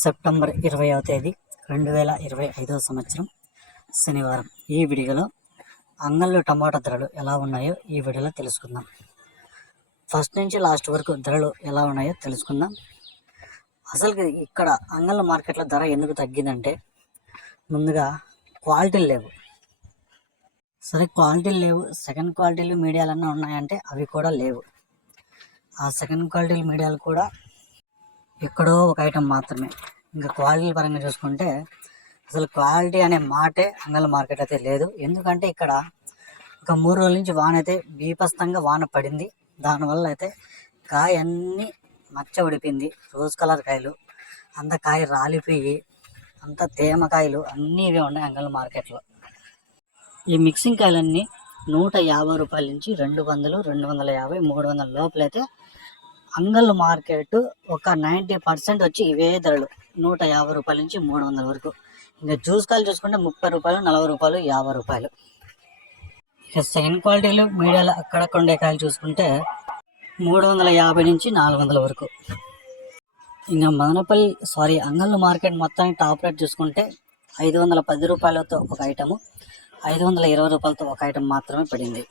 September 20వ తేదీ 2025వ సంవత్సరం శనివారం. ఈ వీడియోలో అంగళ్ళు టమాటా ధరలు ఎలా ఉన్నాయో ఈ వీడియోలో తెలుసుకుందాం. ఫస్ట్ నుంచి లాస్ట్ వరకు ధరలు ఎలా ఉన్నాయో తెలుసుకుందాం. అసలు ఇక్కడ అంగళ్ళ మార్కెట్లో ధర ఎందుకు తగ్గిందంటే, ముందుగా క్వాలిటీలు లేవు. సరే, క్వాలిటీలు లేవు, సెకండ్ క్వాలిటీలు మీడియాలన్నా ఉన్నాయంటే అవి కూడా లేవు. ఆ సెకండ్ క్వాలిటీలు మీడియాలు కూడా ఎక్కడో ఒక ఐటెం మాత్రమే. ఇంకా క్వాలిటీ పరంగా చూసుకుంటే అసలు క్వాలిటీ అనే మాటే అంగళ్ళ మార్కెట్ అయితే లేదు. ఎందుకంటే ఇక్కడ ఒక 3 రోజుల నుంచి వాన అయితే బీభత్సంగా వాన పడింది. దానివల్ల అయితే కాయ అన్నీ మచ్చ ఉడిపింది. రోజ్ కలర్ కాయలు, అంత కాయ రాలిపోయి అంత తేమకాయలు అన్నీ ఇవే ఉన్నాయి అంగళ్ళ మార్కెట్లో. ఈ మిక్సింగ్ కాయలన్నీ 150 రూపాయల నుంచి 200, 250, 300 లోపలైతే అంగళ్ళ మార్కెట్ ఒక 90% వచ్చి ఇవే ధరలు. 150 రూపాయల నుంచి 300 వరకు. ఇంకా జ్యూస్ కాయలు చూసుకుంటే 30 రూపాయలు, 40 రూపాయలు, 50 రూపాయలు. ఇక సెకండ్ క్వాలిటీలు మీడియాలో అక్కడక్కడ ఉండే కాయలు చూసుకుంటే 350 నుంచి 400 వరకు. ఇంకా అంగళ్ళ మార్కెట్ మొత్తానికి టాప్ రేట్ చూసుకుంటే 510 రూపాయలతో ఒక ఐటము, 520 రూపాయలతో ఒక ఐటమ్ మాత్రమే పడింది.